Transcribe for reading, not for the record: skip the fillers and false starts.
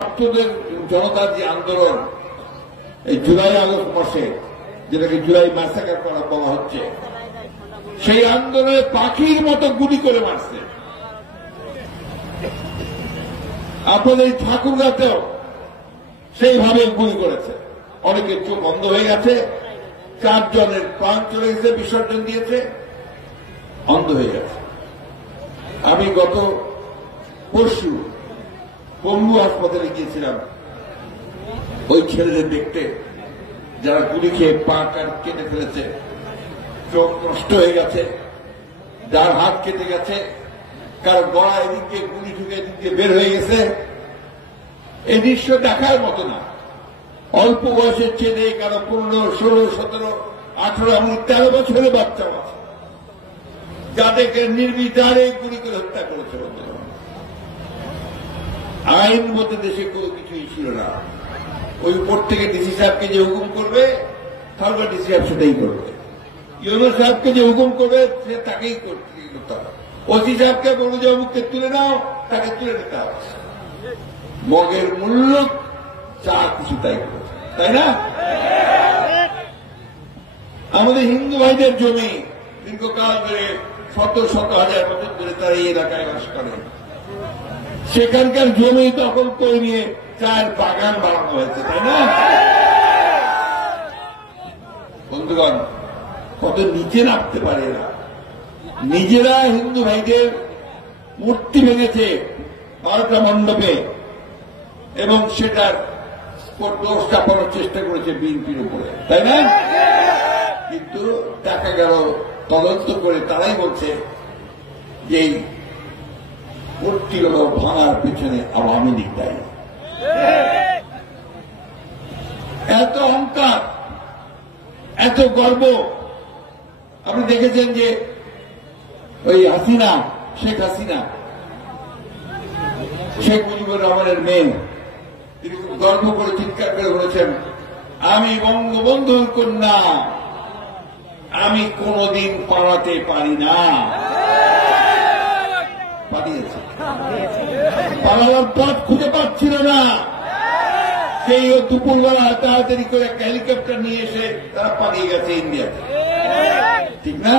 ছাত্রদের জনতার যে আন্দোলন এই জুলাই আগস্ট মাসে যেটাকে জুলাই ম্যাসাকার করা বলা হচ্ছে, সেই আন্দোলনে পাখির মতো গুলি করে মারছে। আপনাদের ঠাকুরগাতেও সেইভাবে গুলি করেছে। অনেকের চোখ বন্ধ হয়ে গেছে, 4 জনের প্রাণ চলে গেছে, বিসর্জন দিয়েছে, অন্ধ হয়ে গেছে। আমি গত পরশু পঙ্গু হাসপাতালে গিয়েছিলাম ওই ছেলেদের দেখতে, যারা গুলি খেয়ে পা কেটে ফেলেছে, চোখ নষ্ট হয়ে গেছে, যার হাত কেটে গেছে, কারো গলা এদিকে গুলি ঢুকে এদিক দিয়ে বের হয়ে গেছে। এই দৃশ্য দেখার মতো না। অল্প বয়সের ছেলে, কারো 15, 16, 17, 18, এমন 13 বছরের বাচ্চা আছে, যাদেরকে নির্বিচারে গুলি করে হত্যা করেছে। আইন মধ্যে দেশে কোনো কিছুই ছিল না। ওই উপর থেকে ডিসি সাহেবকে যে হুকুম করবে, তাহলে ডিসি সাহেব সেটাই করবে। ইউনো সাহেবকে যে হুকুম করবে, সে তাকেই করতে হবে। ওসি সাহেবকে বলবে যে অমুককে তুলে নাও, তাকে তুলে নিতে হবে। মগের মূল্য যা কিছু তাই করেছে, তাই না? আমাদের হিন্দু ভাইদের জমি দীর্ঘকাল ধরে শত শত হাজার বছর ধরে তারা এই এলাকায় বাস করে। সেখানকার জমি দখল করে নিয়ে চায়ের বাগান বানানো হয়েছে, তাই না? বন্ধুগণ, কত নিচে নামতে পারে না। নিজেরা হিন্দু ভাইদের মূর্তি ভেঙেছে 12টা মণ্ডপে, এবং সেটার দোষ চাপানোর চেষ্টা করেছে বিএনপির উপরে, তাই না? কিন্তু দেখা গেল তদন্ত করে তারাই বলছে যে এই মূর্তিগুলো ভাঙার পেছনে আওয়ামী লীগ দায়ী। এত অহংকার, এত গর্ব। আপনি দেখেছেন যে ওই হাসিনা, শেখ হাসিনা, শেখ মুজিবুর রহমানের মেয়ে, তিনি খুব গর্ব করে চিৎকার করে বলেছেন, আমি বঙ্গবন্ধুর কন্যা, আমি কোনদিন পালাতে পারি না। পালিয়েছে, পালাবার পথ খুঁজে পাচ্ছিল না। সেই দুপুরবেলা তাড়াতাড়ি করে একটা হেলিকপ্টার নিয়ে এসে তারা পালিয়ে গেছে ইন্ডিয়াতে, ঠিক না?